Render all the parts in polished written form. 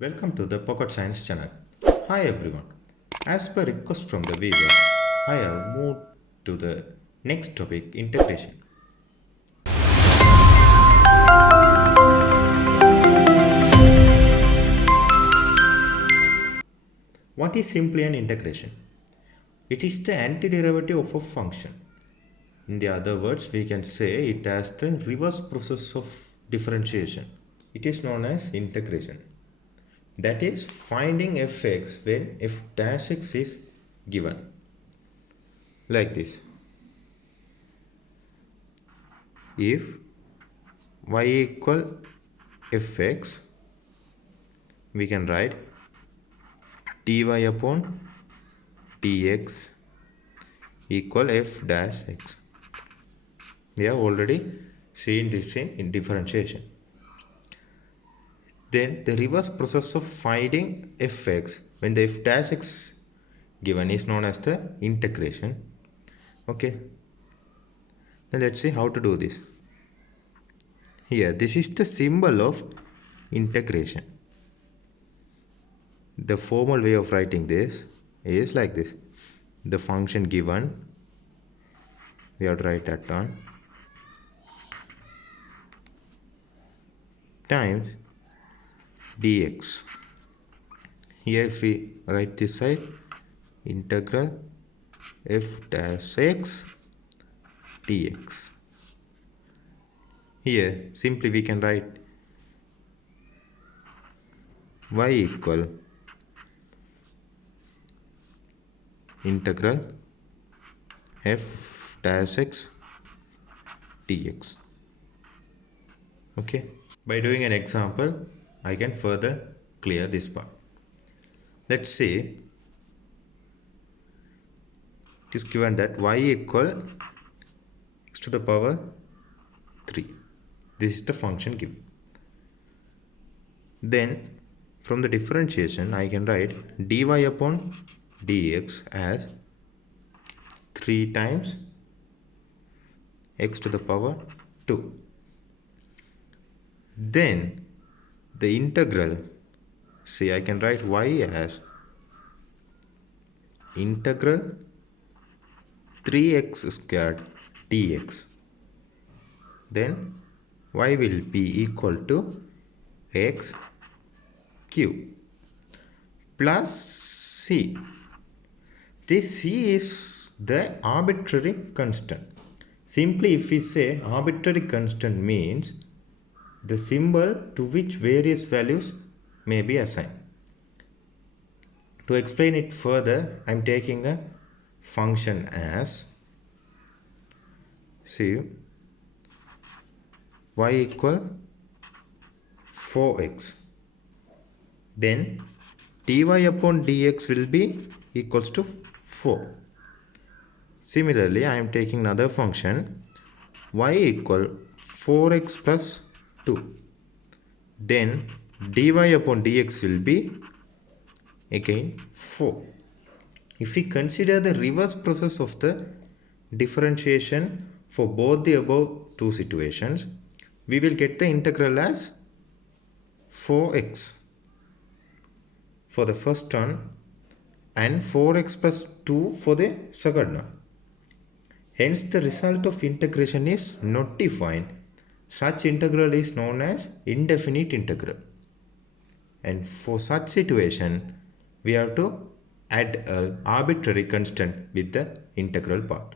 Welcome to the Pocket Science channel. Hi everyone. As per request from the viewer, I have moved to the next topic, integration. What is simply an integration? It is the antiderivative of a function. In the other words, we can say it as the reverse process of differentiation. It is known as integration. That is finding fx when f dash x is given. Like this. If y equal fx, we can write dy upon dx equal f dash x. We have already seen this in differentiation. Then the reverse process of finding fx when the f dash x given is known as the integration. Okay. Now let's see how to do this. Here, this is the symbol of integration. The formal way of writing this is like this. The function given, we have to write that down, times dx. Here if we write this side, integral f dash x dx. Here simply we can write y equal integral f dash x dx. Okay. By doing an example, I can further clear this part. Let's say it is given that y equal x to the power 3. This is the function given. Then from the differentiation, I can write dy upon dx as 3 times x to the power 2. Then the integral, see, I can write y as integral 3x squared dx. Then y will be equal to x cube plus c. This c is the arbitrary constant. Simply if we say arbitrary constant means the symbol to which various values may be assigned. To explain it further, I am taking a function as, see, y equal 4x. Then dy upon dx will be equals to 4. Similarly, I am taking another function y equal 4x plus 2. Then dy upon dx will be again 4. If we consider the reverse process of the differentiation for both the above two situations, we will get the integral as 4x for the first one and 4x plus 2 for the second one. Hence the result of integration is not defined. Such integral is known as indefinite integral. And for such situation, we have to add an arbitrary constant with the integral part.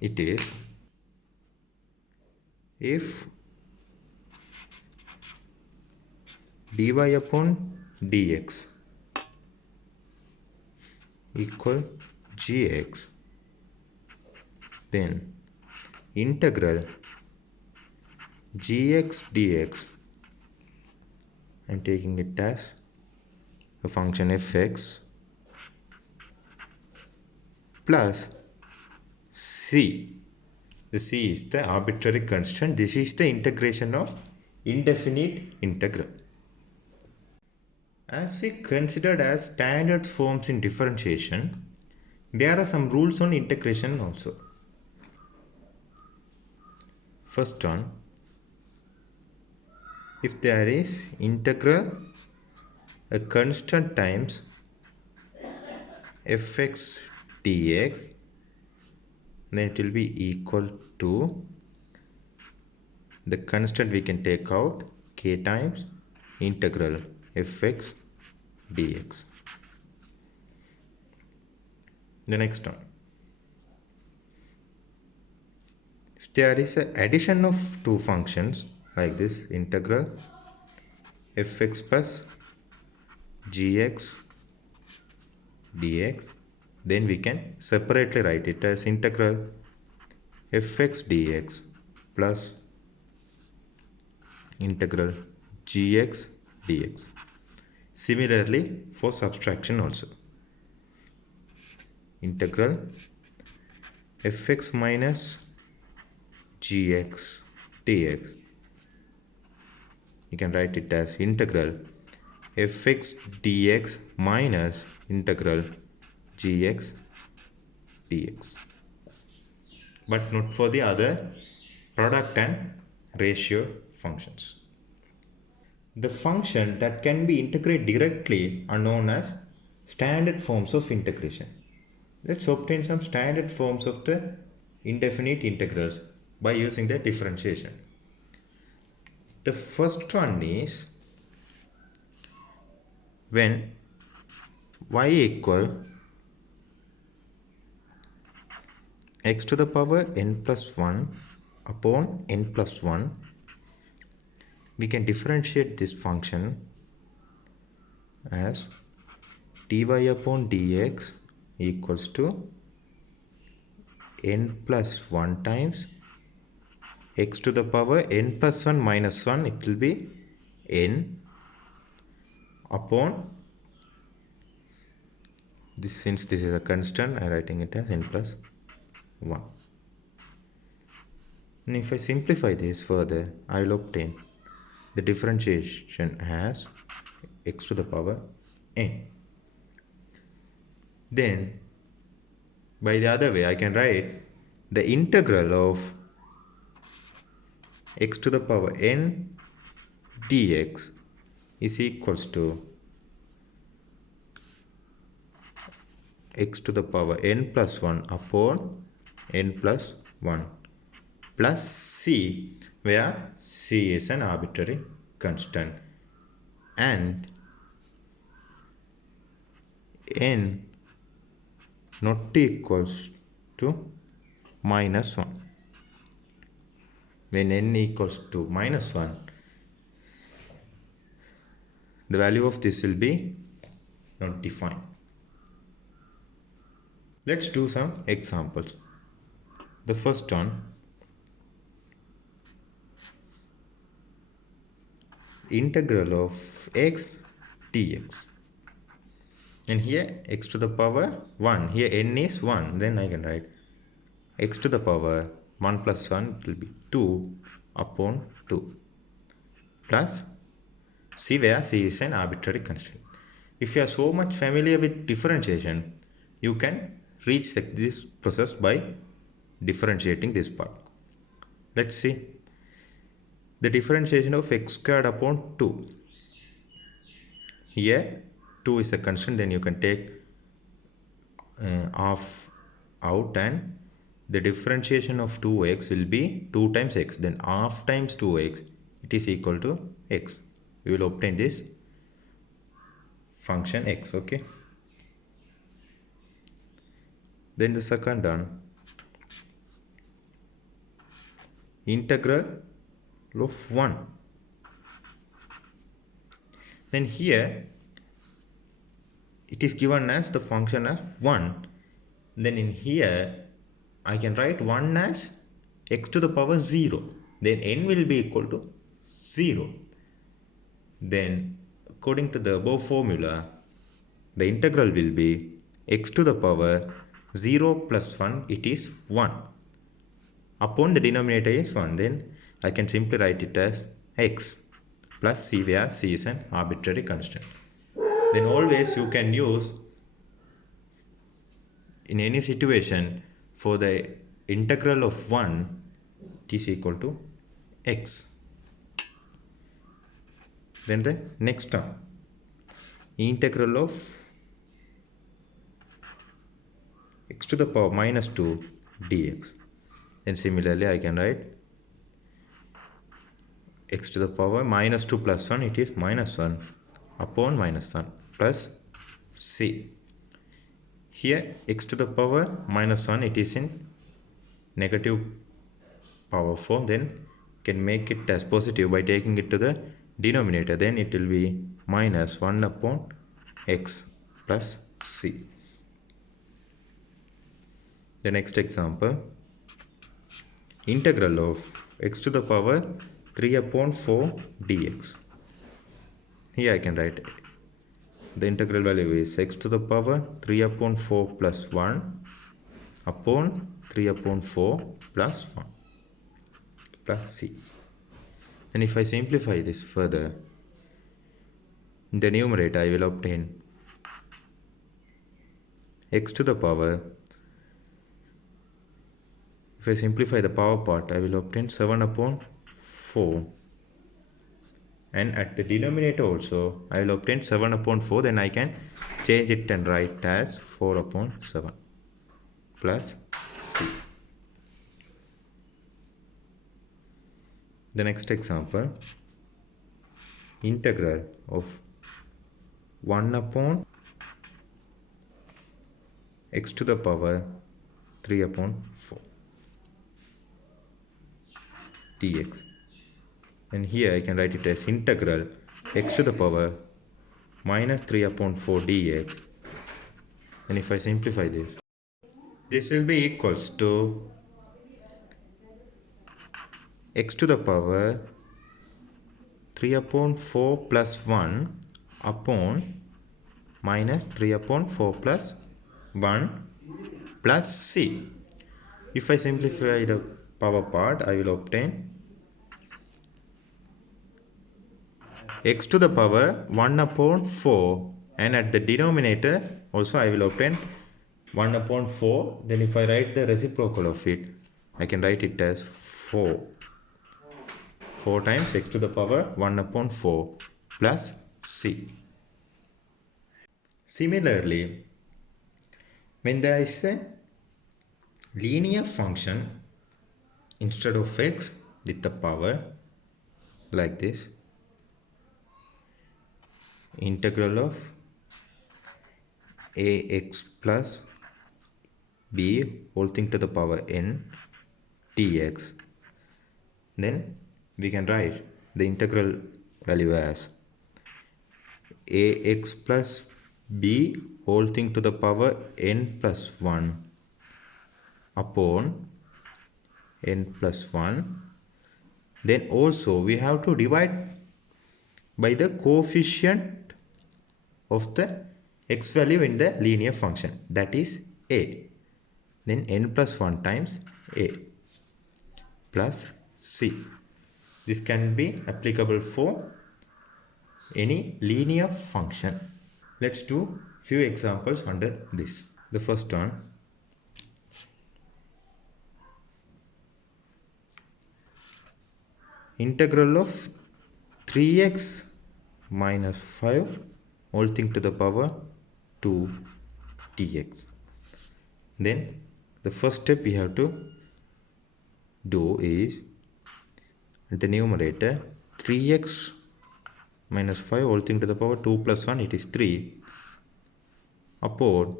It is if dy upon dx equal gx, then integral gx dx, I am taking it as a function fx plus c. The c is the arbitrary constant. This is the integration of indefinite integral. As we considered as standard forms in differentiation, there are some rules on integration also. First one, if there is integral a constant times fx dx, then it will be equal to the constant we can take out k times integral fx dx. The next one, if there is an addition of two functions like this, integral fx plus gx dx, then we can separately write it as integral fx dx plus integral gx dx. Similarly for subtraction also, integral fx minus gx dx, you can write it as integral fx dx minus integral gx dx, but not for the other product and ratio functions. The function that can be integrated directly are known as standard forms of integration. Let's obtain some standard forms of the indefinite integrals by using the differentiation. The first one is when y equal x to the power n plus 1 upon n plus 1, we can differentiate this function as dy upon dx equals to n plus 1 times x to the power n plus 1 minus 1, it will be n upon this, since this is a constant I am writing it as n plus 1. And if I simplify this further, I will obtain the differentiation as x to the power n. Then by the other way I can write the integral of x to the power n dx is equals to x to the power n plus 1 upon n plus 1 plus c, where c is an arbitrary constant, and n not equals to minus 1. When n equals to minus 1, the value of this will be not defined. Let's do some examples. The first one, integral of x dx, and here x to the power 1, here n is 1, then I can write x to the power 1 plus 1 will be 2 upon 2 plus c, where c is an arbitrary constant. If you are so much familiar with differentiation, you can reach this process by differentiating this part. Let's see the differentiation of x squared upon 2. Here 2 is a constant, then you can take half out, and the differentiation of 2x will be 2 times x, then half times 2x, it is equal to x. We will obtain this function x. Okay, then the second one, integral of 1, then here it is given as the function as 1, then in here I can write 1 as x to the power 0, then n will be equal to 0. Then according to the above formula, the integral will be x to the power 0 plus 1, it is 1, upon the denominator is 1, then I can simply write it as x plus c, where c is an arbitrary constant. Then always you can use in any situation for the integral of 1, it is equal to x. Then the next term, integral of x to the power minus 2 dx. Then similarly I can write x to the power minus 2 plus 1, it is minus 1 upon minus 1 plus c. Here x to the power minus 1, it is in negative power form, then can make it as positive by taking it to the denominator. Then it will be minus 1 upon x plus c. The next example, integral of x to the power 3 upon 4 dx. Here I can write the integral value is x to the power 3 upon 4 plus 1 upon 3 upon 4 plus 1 plus c. And if I simplify this further, in the numerator I will obtain x to the power, if I simplify the power part, I will obtain 7 upon 4, and at the denominator also I will obtain 7 upon 4, then I can change it and write as 4 upon 7 plus c. The next example, integral of 1 upon x to the power 3 upon 4 dx. And here I can write it as integral x to the power minus 3 upon 4 dx. And if I simplify this will be equals to x to the power 3 upon 4 plus 1 upon minus 3 upon 4 plus 1 plus c. If I simplify the power part, I will obtain x to the power 1 upon 4, and at the denominator also I will obtain 1 upon 4. Then if I write the reciprocal of it, I can write it as 4 times x to the power 1 upon 4 plus c. Similarly, when there is a linear function instead of x with the power like this, integral of ax plus b whole thing to the power n dx, then we can write the integral value as ax plus b whole thing to the power n plus 1 upon n plus 1. Then also we have to divide by the coefficient of the x value in the linear function, that is a. Then n plus 1 times a plus c. This can be applicable for any linear function. Let's do few examples under this. The first one, integral of 3x minus 5 whole thing to the power 2 dx. Then the first step we have to do is the numerator 3x minus 5 whole thing to the power 2 plus 1, it is 3 upon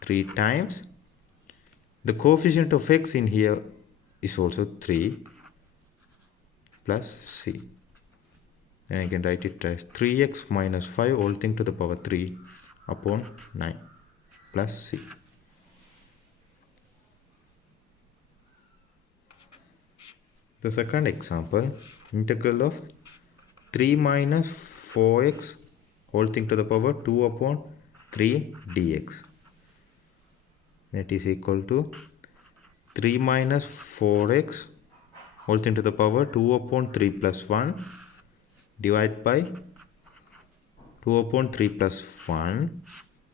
3 times the coefficient of x in here is also 3 plus c. And I can write it as 3x minus 5 whole thing to the power 3 upon 9 plus c. The second example, integral of 3 minus 4x whole thing to the power 2 upon 3 dx. That is equal to 3 minus 4x whole thing to the power 2 upon 3 plus 1 divided by 2 upon 3 plus 1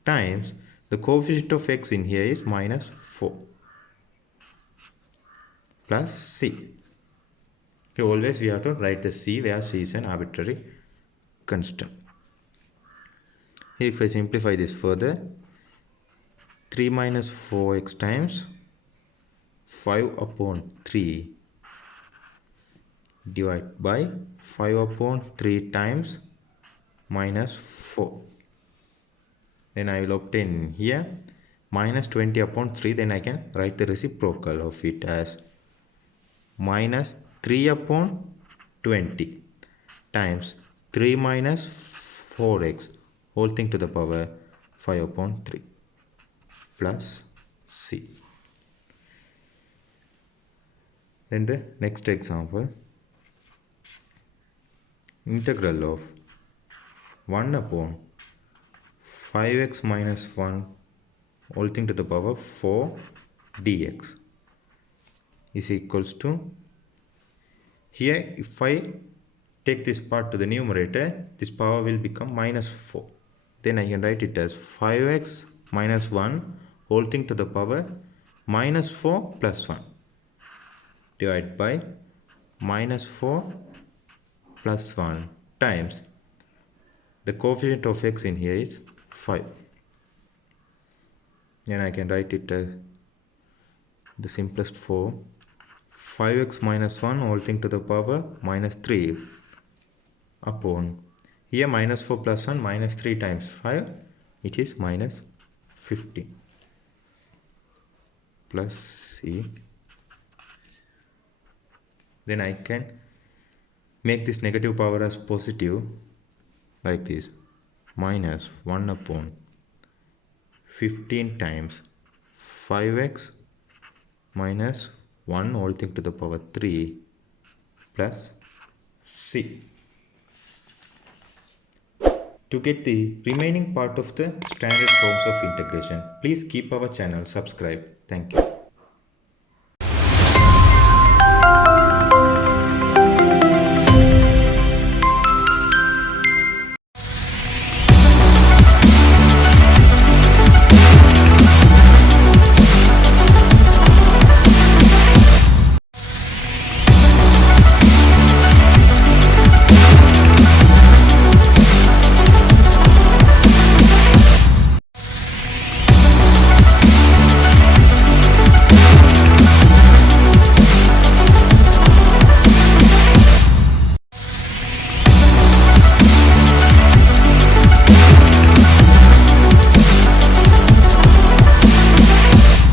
times the coefficient of x in here is minus 4 plus c. Okay, always we have to write the c where c is an arbitrary constant. If I simplify this further, 3 minus 4x times 5 upon 3 divided by 5 upon 3 times minus 4. Then I will obtain here minus 20 upon 3. Then I can write the reciprocal of it as minus 3 upon 20 times 3 minus 4x whole thing to the power 5 upon 3 plus c. Then the next example, integral of 1 upon 5x minus 1 whole thing to the power 4 dx is equals to, here if I take this part to the numerator, this power will become minus 4. Then I can write it as 5x minus 1 whole thing to the power minus 4 plus 1 divided by minus 4 plus 1 times the coefficient of x in here is 5. Then I can write it as the simplest form, 5x minus 1 whole thing to the power minus 3 upon, here minus 4 plus 1 minus 3 times 5, it is minus 15 plus c. Then I can make this negative power as positive like this, minus 1 upon 15 times 5x minus 1 whole thing to the power 3 plus c. To get the remaining part of the standard forms of integration, please keep our channel subscribed. Thank you.